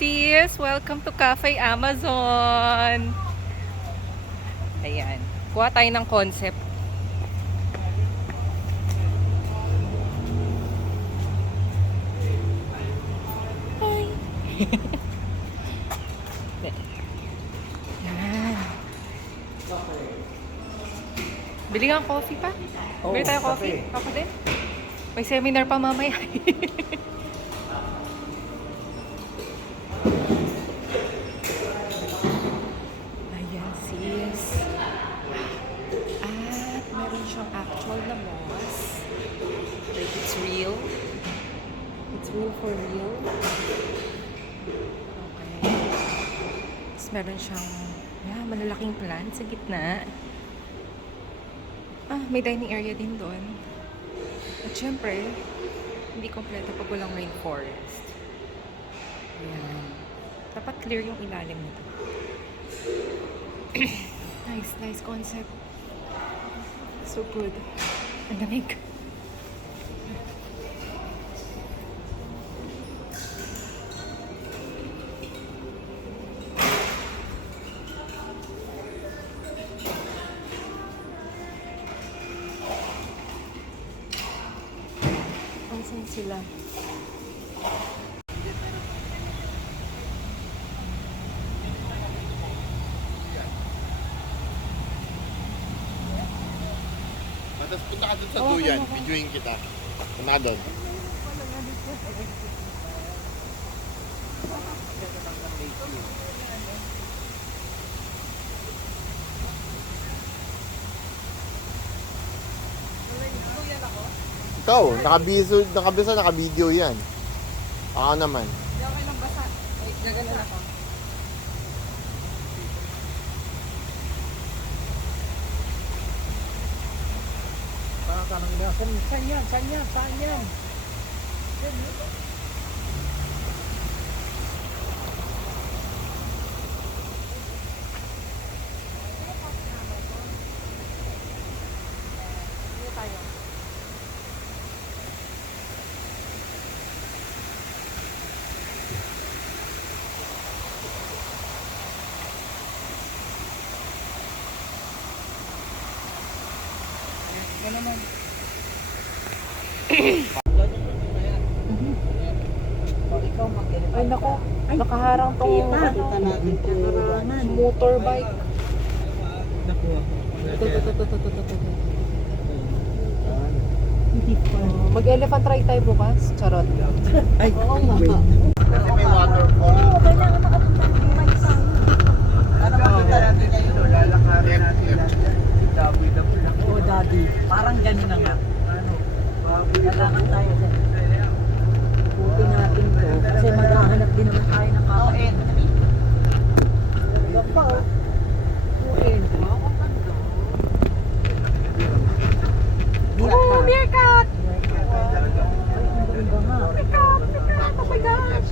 sis! Welcome to Cafe Amazon! Ayan. Kuha tayo ng concept. Hi! Ayan. Bili nga coffee pa? Bili tayo coffee? Ako din? May seminar pa mamaya. Ayan sis. At meron siyang actual na moss. Like it's real. It's real for real. Okay. Tapos meron siyang malalaking plant sa gitna. May dining area din doon. At syempre, hindi kompleto pag walang rainforest. Ayan. Dapat clear yung ilalim nito. Nice concept. So good. Ang lamig. Saan sila? Tapos punta ka dun sa duyan, videoin kita. Punta ka dun. Ikaw, naka-video yan. Ako naman. Hindi okay lang basa. Ay, gagalan ako. Tanong nila, saan yan? Yan naman. Ay nako, nakaharang tong motorbike. Mag-elephant ride tayo bukas. Charot. Ay, Kasi may waterfall. Kailangan makapunta ng may isang. ano makita natin ngayon? Lalakarin natin lahat. Oo, daddy. Parang ganun na nga. Kailangan tayo dyan. Buti natin to. Kasi maghahanap din naman tayo ng kakain. Ganda pa, oh. Oh, meerkat! Oh my gosh!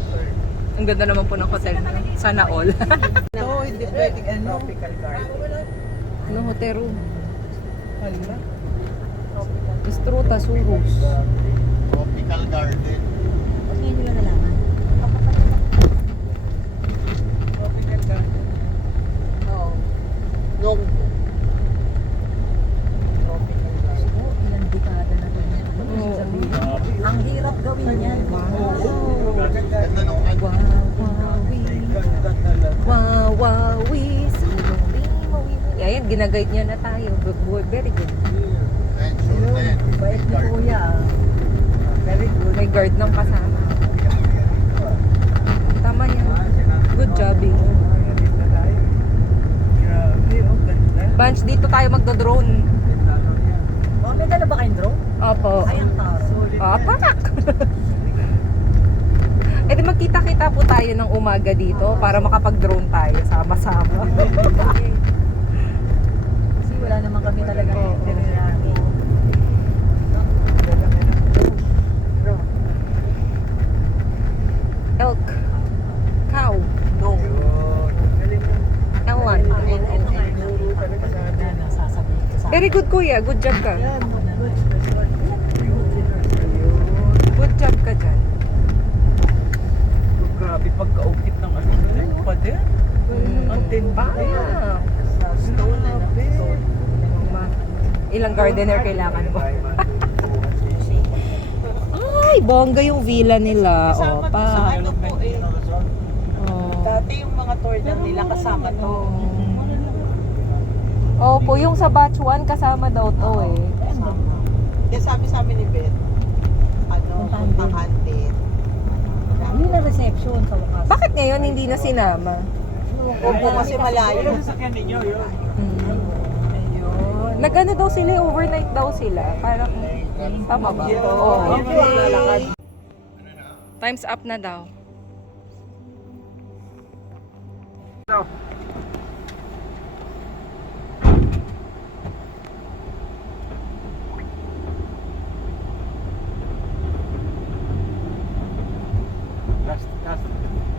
Ang ganda naman po ng hotel. Sana all. No, hindi pwedeng tropical garden. Ano, hotel room? Hala. Bistro Tasurus. Tropical garden. Ngayon nila nalaman. Tropical garden. Oo. Yung Tropical garden. Oo, ilang dekada na ito. Oo. Ang hirap gawin yan. ganda nung Wawawi. Ganda talaga. Wawawi. Ayan, ginaguide niya na tayo. Very good. Bait ni Kuya. Very good. May guard ng kasama. Tama yan. Good jobbing. Grabe, oh, ganda. Bunch, dito tayo magdo-drone. Oh, may dala ba kayong drone? Opo. Ay, ang taro. Patak! E di magkita-kita po tayo ng umaga dito para makapag-drone tayo sama-sama. Kasi wala naman kami talaga ng internet. Elk. Cow. No. Elan. Very good kuya. Good job ka. Good job ka dyan. Grabe, pagkaukit ng gardener kailangan ko. Ay, bongga yung villa nila. O, Kasama to sa pa. ano po eh. Oh. Dati yung mga tour doon nila kasama to. Opo, yung sa batch 1 kasama daw to eh. Kasama. Kaya sabi sa amin ni Beth, puntahan din. Yun ang reception sa wakas. Bakit ngayon hindi na sinama? Opo kasi malayo. Ayun. Nag-ano daw sila, overnight daw sila. Parang, tama ba? Oo. Okay. Time's up na daw.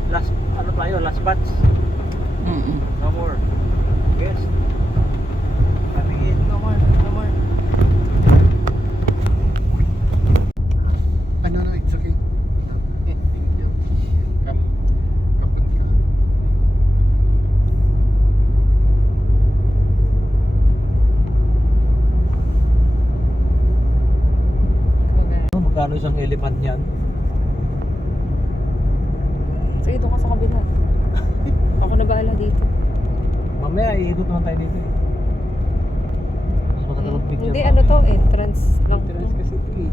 Last, ano tayo, last batch. No more. Yes. Coming in. No more, no more. No, it's okay. Thank you. Kapag ka. Magkano isang elephant niyan? Sige, doon ka sa kabila. Ako na bahala dito. Mamaya iikot naman tayo dito eh. Mas makatawag picture. Hindi, ano to, entrance lang. Entrance kasi ito eh.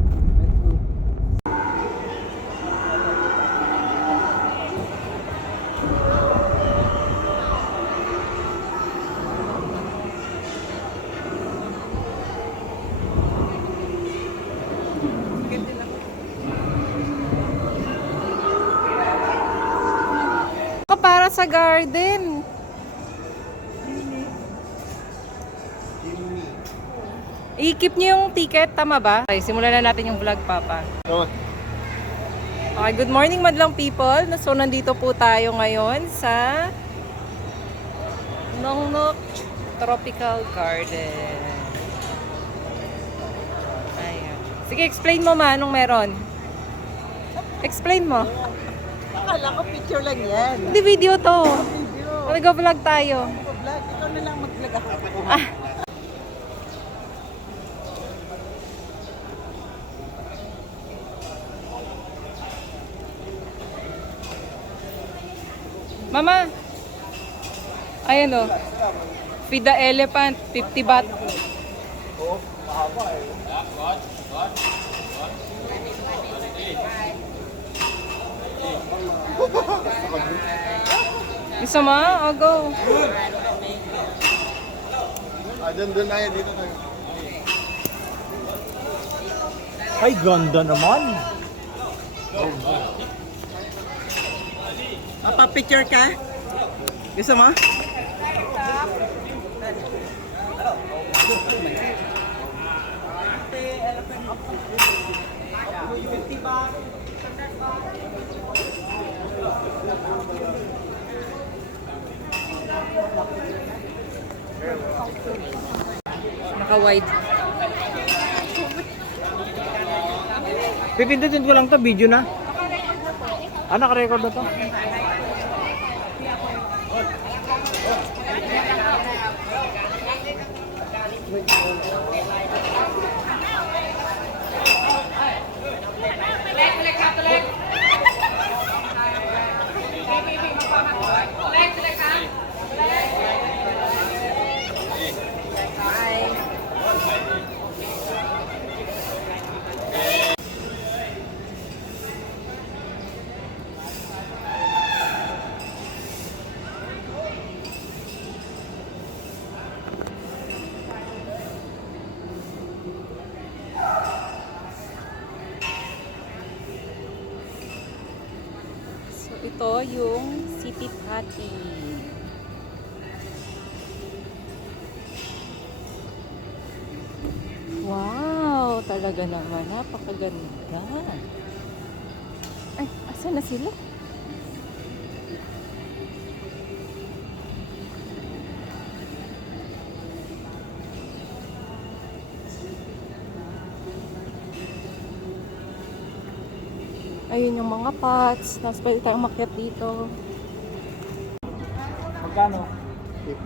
Para sa garden. I-keep niyo yung ticket, tama ba? Okay, simulan na natin yung vlog, Papa. Okay, good morning madlang people. So, nandito po tayo ngayon sa Nongnok Tropical Garden. Ayan. Sige, explain mo ma, anong meron? Explain mo. Akala ko picture lang yan. Hindi video to. Video. Nag-vlog tayo. Vlog. Ikaw na lang mag-vlog ako. Mama. Ayan o. Feed the elephant, 50 baht. Gusto mo? O, go. Doon na yan, dito tayo. Ay, ganda naman. Papa-picture ka? Gusto mo? Naka-wide. Pipindutin ko lang to, video na. Ah, naka-record na to. Ito yung City Patty. Wow! Talaga naman. Napakaganda. Ay, asa na sila? Ayun yung mga pots. Tapos pwede tayong makyat dito. Magkano?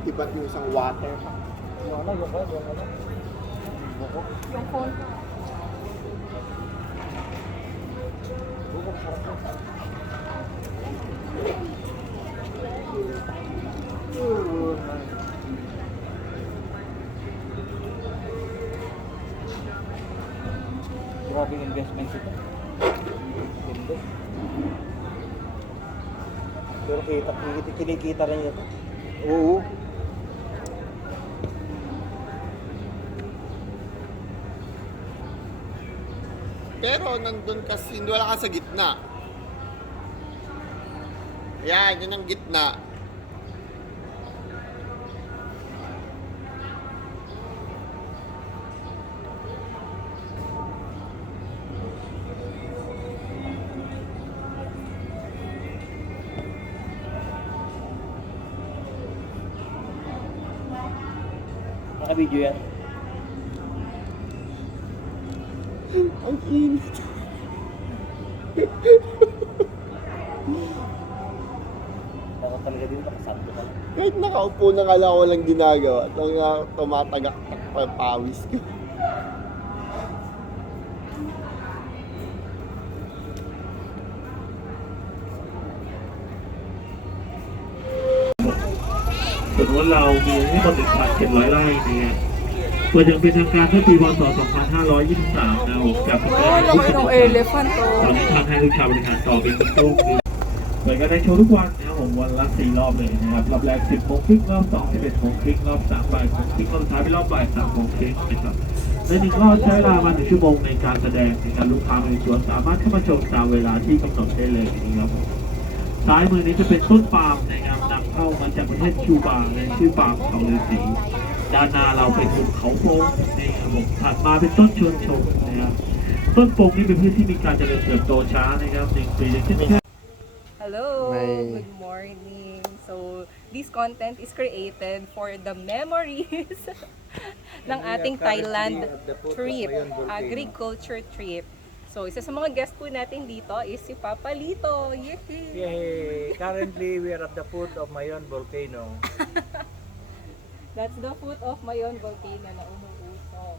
50 baht yung isang water. Yung ano, yung ano? Buko. Yung phone. Buko, sarap yun. Grabe investment ito. Ganda. Pero kinikita rin ito. Oo. Pero nandun kasi, wala ka sa gitna. Yan, yun ang gitna. Naka-video yan. Ang init. Dapat talaga dito nakasanto ka. Kahit nakaupo na nga lang, walang ginagawa. Tumatagak-tak pa yung pawis ko.ส่วนว่าเรามีให้บริษัท700 ไร่เนี่ยเปิดอย่างเป็นทางการเมื่อปีพศ 2523 นะครับผมกับ Oh, laki ng elephant ตอนนี้ทางให้ลูกชาวบริหารต่อเป็นโชคดีเปิดกันในโชว์ทุกวันนะครับผมวันละ4รอบเลยนะครับรอบแรก 10 โมงครึ่งรอบ 2 11 โมงครึ่งรอบ 3 บ่าย 2 ครึ่งรอบสุดท้ายเป็นรอบบ่าย 3 โมงครึ่งนะครับในหนึ่งรอบใช้เวลามา1 ชั่วโมงในการแสดงในการลูกค้าในสวนสามารถเข้ามาชมตามเวลาที่กำหนดได้เลยนะครับผมซ้ายมือนี้จะเป็นต้นปาล์มนะครับนำเข้ามาจากประเทศคิวบาในชื่อปาล์มเขาฤาษีด้านหน้าเราเป็นภูเขาโป่งนะครับผมถัดมาเป็นต้นชวนชมนะครับต้นโป่งนี่เป็นพืชที่มีการเจริญเติบโตช้านะครับ1 ปีจะขึ้นแค่ Hello, May- good morning. So, this content is created for the memories ng ating Thailand trip, agriculture trip. So, isa sa mga guest po natin dito is si Papa Lito. Yay! Yay! Currently, we are at the foot of Mayon volcano. That's the foot of Mayon volcano na umuuso.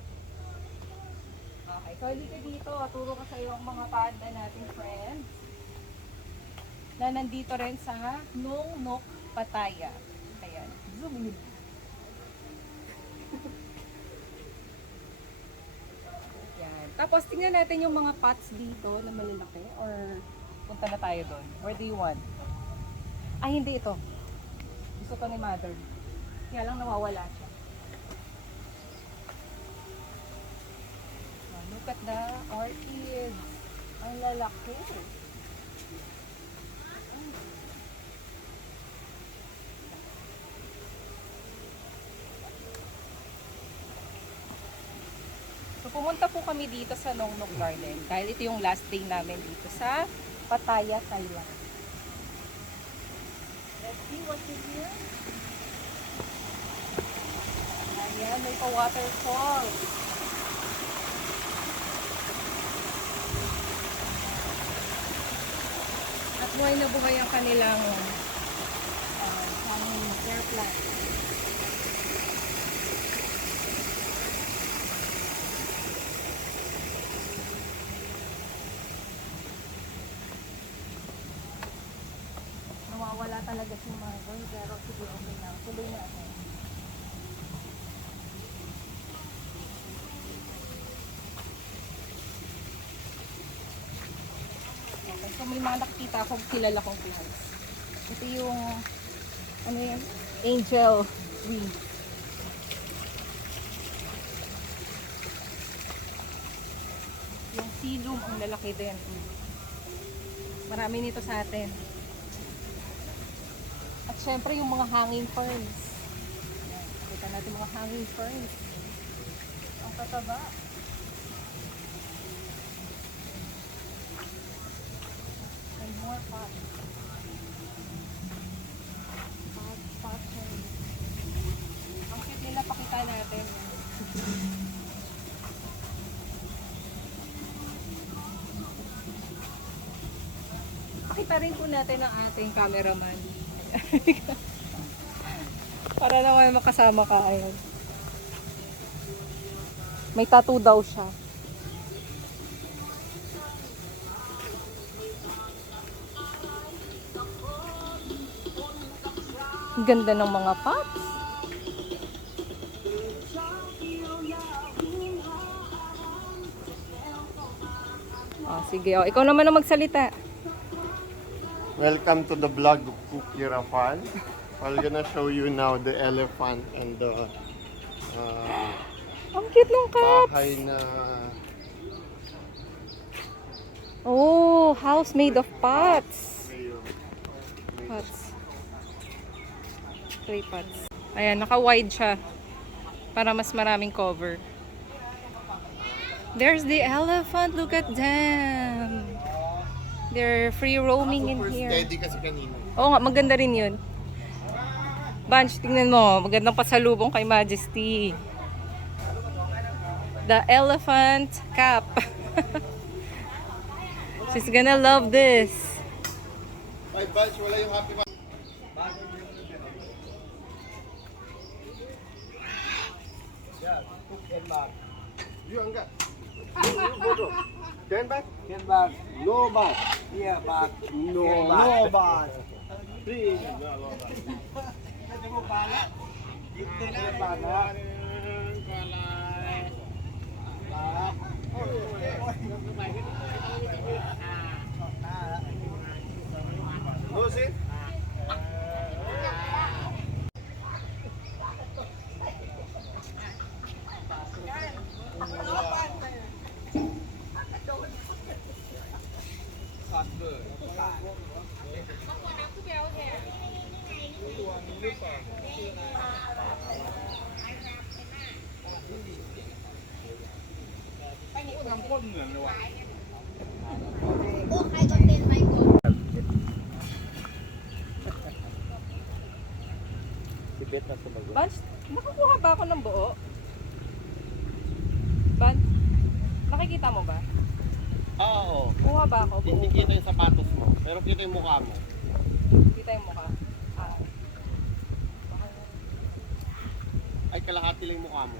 Okay, so halika dito. Turo ko sa iyo ang mga panda nating friends na nandito rin sa Nong Nok, Pattaya. Ayan, zoom in. Yan. Tapos tingnan natin yung mga pots dito na malalaki or punta na tayo doon. Where do you want? Ay, hindi ito. Gusto to ni Mother. Kaya lang nawawala siya. Oh, look at the orchids. Ang lalaki. So pumunta po kami dito sa Nong Nok Garden dahil ito yung last day namin dito sa Pattaya, Thailand. Let's see what's in here. Ayan, may pa-waterfall. At buhay na buhay ang kanilang air plant. Nawawala talaga si Marvel pero sige okay lang. Tuloy na ako. Okay, so may mga nakikita akong kilala kong plants. Ito yung ano yan? Angel wing. Yung silum ang lalaki din. Marami nito sa atin. At syempre yung mga hanging ferns. Ayan, kita natin mga hanging ferns. Ang kataba. And more pots. Pots. Ang cute nila, pakita natin. Pakita rin po natin ang ating cameraman. Para naman makasama ka ayun. May tattoo daw siya. Ang ganda ng mga pots. Oh, sige. Oh, ikaw naman ang magsalita. Welcome to the vlog of Cookie Rafal. I'm gonna show you now the elephant and the Ang cute ng cups. bahay na Oh, house made of pots. Pots. 3 pots. Ayan, naka-wide siya. Para mas maraming cover. There's the elephant. Look at them. They're free roaming in super here. steady kasi kanina. Oo nga, maganda rin yun. Bunch, tingnan mo. Magandang pasalubong kay Majesty. The elephant cap. She's gonna love this. Ay, Bunch, wala yung happy pa. You angkat. Stand back. Stand back. No back. Yeah, back. No back. back. Who's it? Bunch, nakakuha ba ako ng buo? Bunch, nakikita mo ba? Oo. Kuha ba ako? Buo. Hindi kita yung sapatos mo, pero kita yung mukha mo. Kita yung mukha. Ah, Ay, kalahati lang yung mukha mo.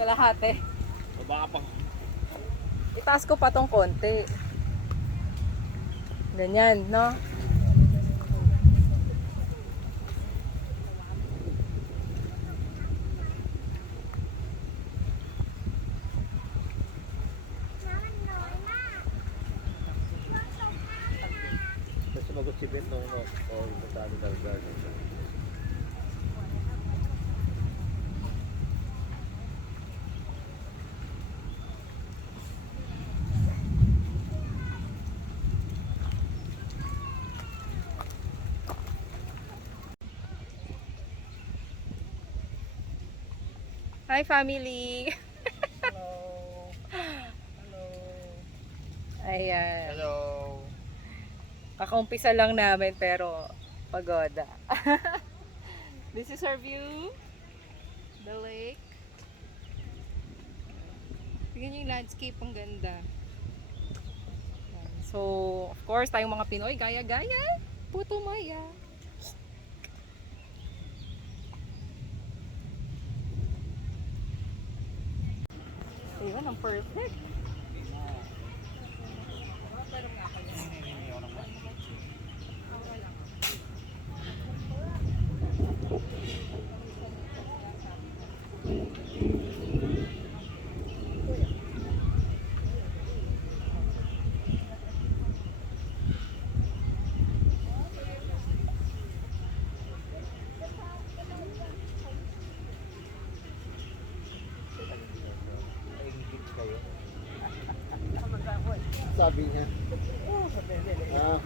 kalahati. O baka pa. Itaas ko pa tong konti. Ganyan, no? Sumagot si Ben nung o matalo talaga. Hi, family! Hello. Hello. Ayan. Hello. Kakaumpisa lang namin pero pagoda. This is our view. The lake. Tingnan niyo yung landscape, ang ganda. Ayan. So, of course, tayong mga Pinoy, gaya-gaya. Puto Maya. Ayun, ang perfect. Sabi niya. Ah.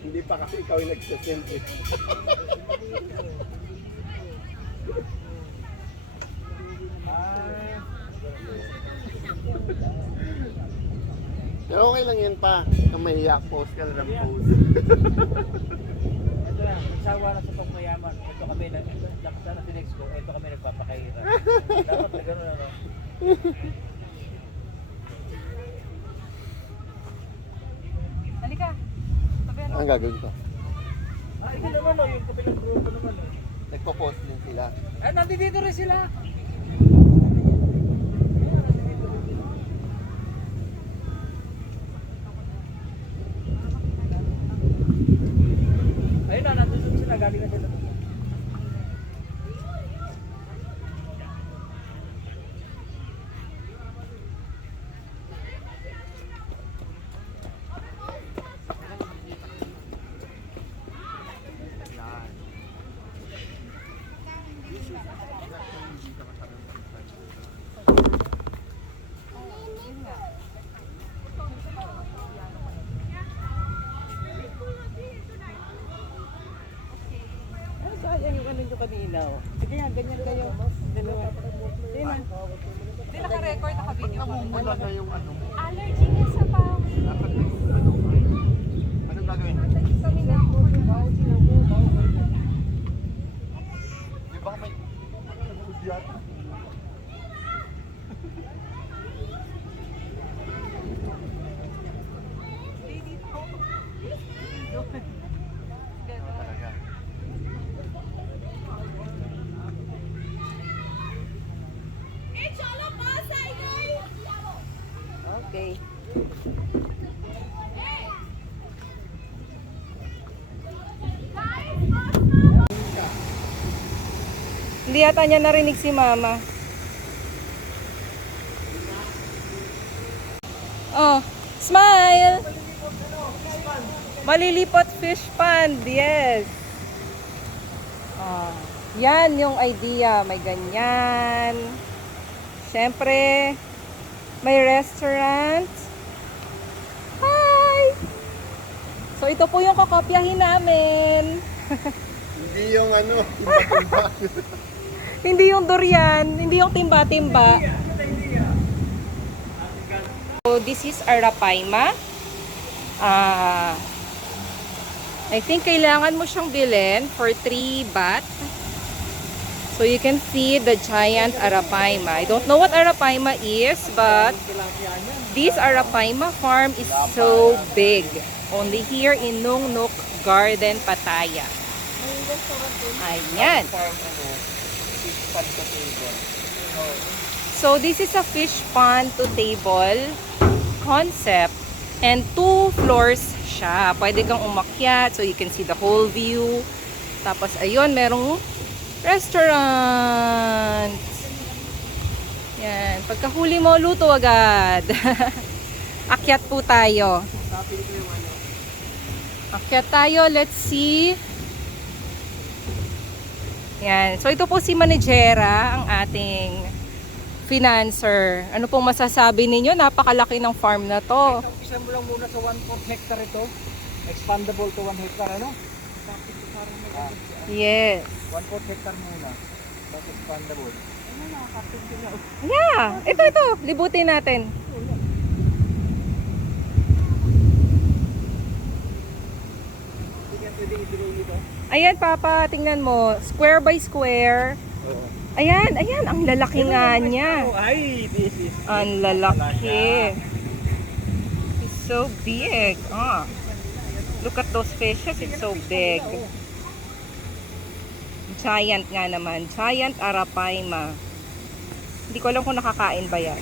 Hindi pa kasi ikaw yung nagsasend eh. Pero okay lang yun pa. Kung mahiya, post ka lang post. Ito na, nagsawa na sa pagmayaman. Ito kami, sana si Next ko, ito kami nagpapakahirap. Dapat na gano'n ano. Halika. Tabi Ang gagawin ko. Ito naman o, yung kabilang grupo naman o. Nagpo-post din sila. Nandito rin sila. Ayun na, nandun sila, galing na sila. Sayang yung ano nyo kanina o. Sige nga, ganyan kayo. Dalawa. Hindi naka-record, naka-video. Namumula na yung ano. Allergy niya sa pawis. Dapat ano. Anong gagawin? Kami na. Di ba may... yata? Talaga. Okay. Hindi yata niya narinig si Mama. Oh, smile! Malilipot fish pond, yes. Oh, yan yung idea. May ganyan. Siyempre, may restaurant. Hi! So, ito po yung kakopyahin namin. Hindi yung ano, timba-timba. Hindi yung durian, hindi yung timba-timba. So, this is Arapaima. I think kailangan mo siyang bilhin for 3 baht. So, you can feed the giant Arapaima. I don't know what Arapaima is, but this Arapaima farm is so big. Only here in Nongnok Garden, Pattaya. Ayan. So, this is a fish pond to table concept. And 2 floors siya. Pwede kang umakyat so you can see the whole view. Tapos, ayun, merong restaurant. Yan. Pagkahuli mo, luto agad. Akyat po tayo. Akyat tayo. Let's see. Yan. So, ito po si Manegera, ang ating financer. Ano pong masasabi ninyo? Napakalaki ng farm na to. Isa mo lang muna sa 1/4 hectare ito. Expandable to 1 hectare, ano? Yes. 1/4 hectare muna. That's expandable. Yeah. Ito. Libutin natin. Ayan, Papa. Tingnan mo. Square by square. Ayan. Ang lalaki nga niya. Ay, this is Ang lalaki. It's so big. Look at those fishes. It's so big. Giant nga naman. Giant Arapaima. Hindi ko alam kung nakakain ba yan.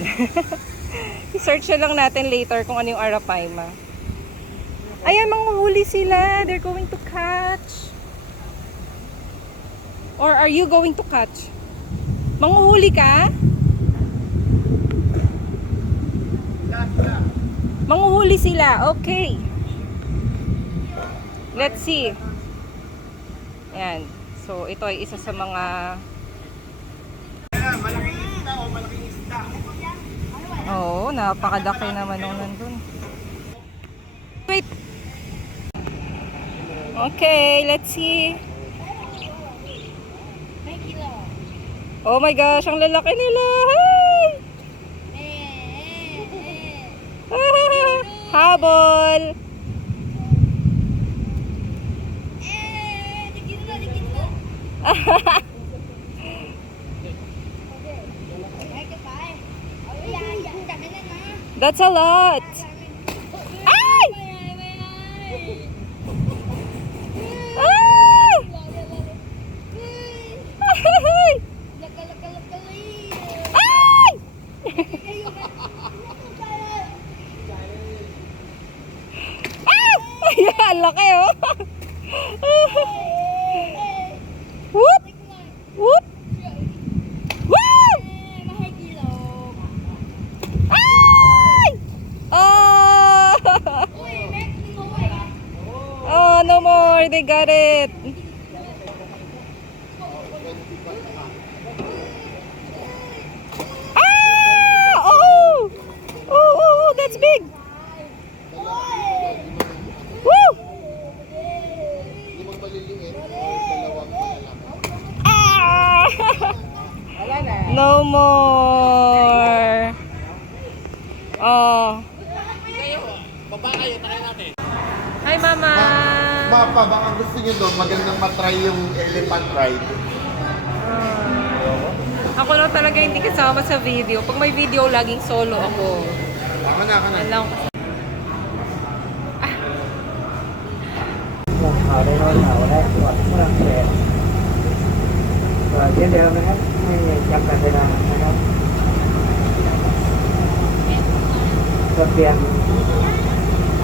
I-search na lang natin later kung ano yung Arapaima. Ayan, manguhuli sila. They're going to catch. Or are you going to catch? Manguhuli ka? Manguhuli sila. Okay. Let's see. Ayan. So, ito ay isa sa mga... Oo, napakadaki naman nung nandun. Wait. Okay, let's see. Oh my gosh, ang lalaki nila. Hi! Habol! That's a lot. Ay! Ah! Ay! Ay! Ah! Ayan, laki oh. Whoop! Whoop! Woo! Ay! Oh! Oh, no more. They got it. Ah! Oh! Oh, that's big. Woo! Limang maliliit or dalawang malalaki. Ah! No more. Oh. Hi, Mama. Mapa, baka gusto nyo doon, magandang matry yung elephant ride. Ako lang talaga hindi kasama sa video. Pag may video, laging solo ako. Ako na. Yan lang. หมวกขาวไดโนเสาร์และจังหวัดฝรั่งเศสเปิดเช่นเดิมนะครับ ไม่จำกัดเวลานะครับก็เปลี่ยน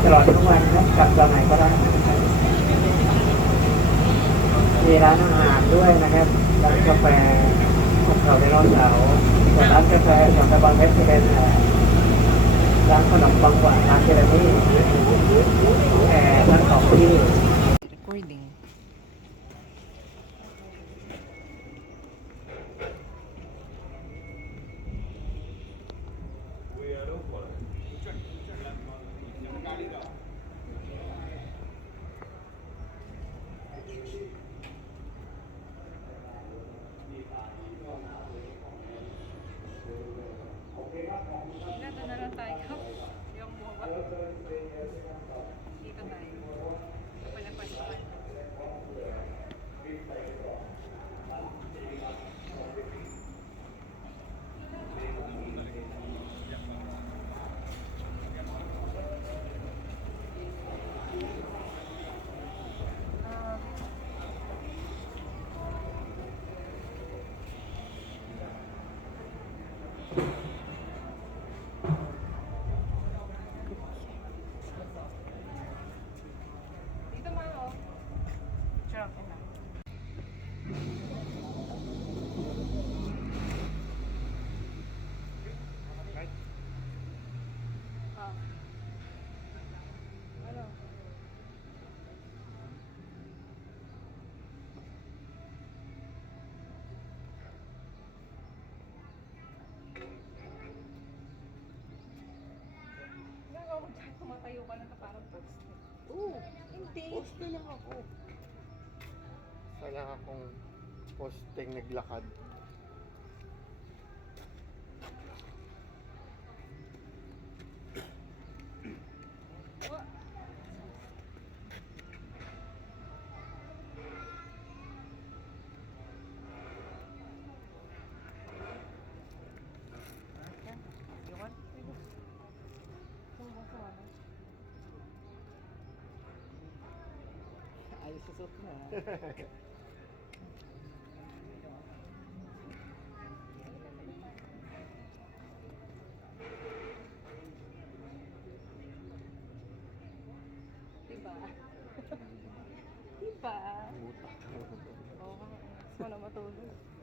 ตลอดทุกวันนะครับกลับตอนไหนก็ได้นะครับมีร้านอาหารด้วยนะครับร้านกาแฟหมวกขาวไดโนเสาร์ร้านกาแฟแถวบางเพชรเป็นร้านขนมบางหวานร้านเจลามี่ทั้งสองที่ Recording. Dito na lang tayo. Yung buwa. Dito tayo. Palapasukan. Dito ma, oh. Sure, okay na. Ah. Ano? Ginagawa mo dyan, tumatayo ka lang na parang post. Oo, Hindi. poste lang ako. Isa lang akong posteng naglakad. Ayos susot mo ha. Diba? Diba? Oo, gusto ko na matulog.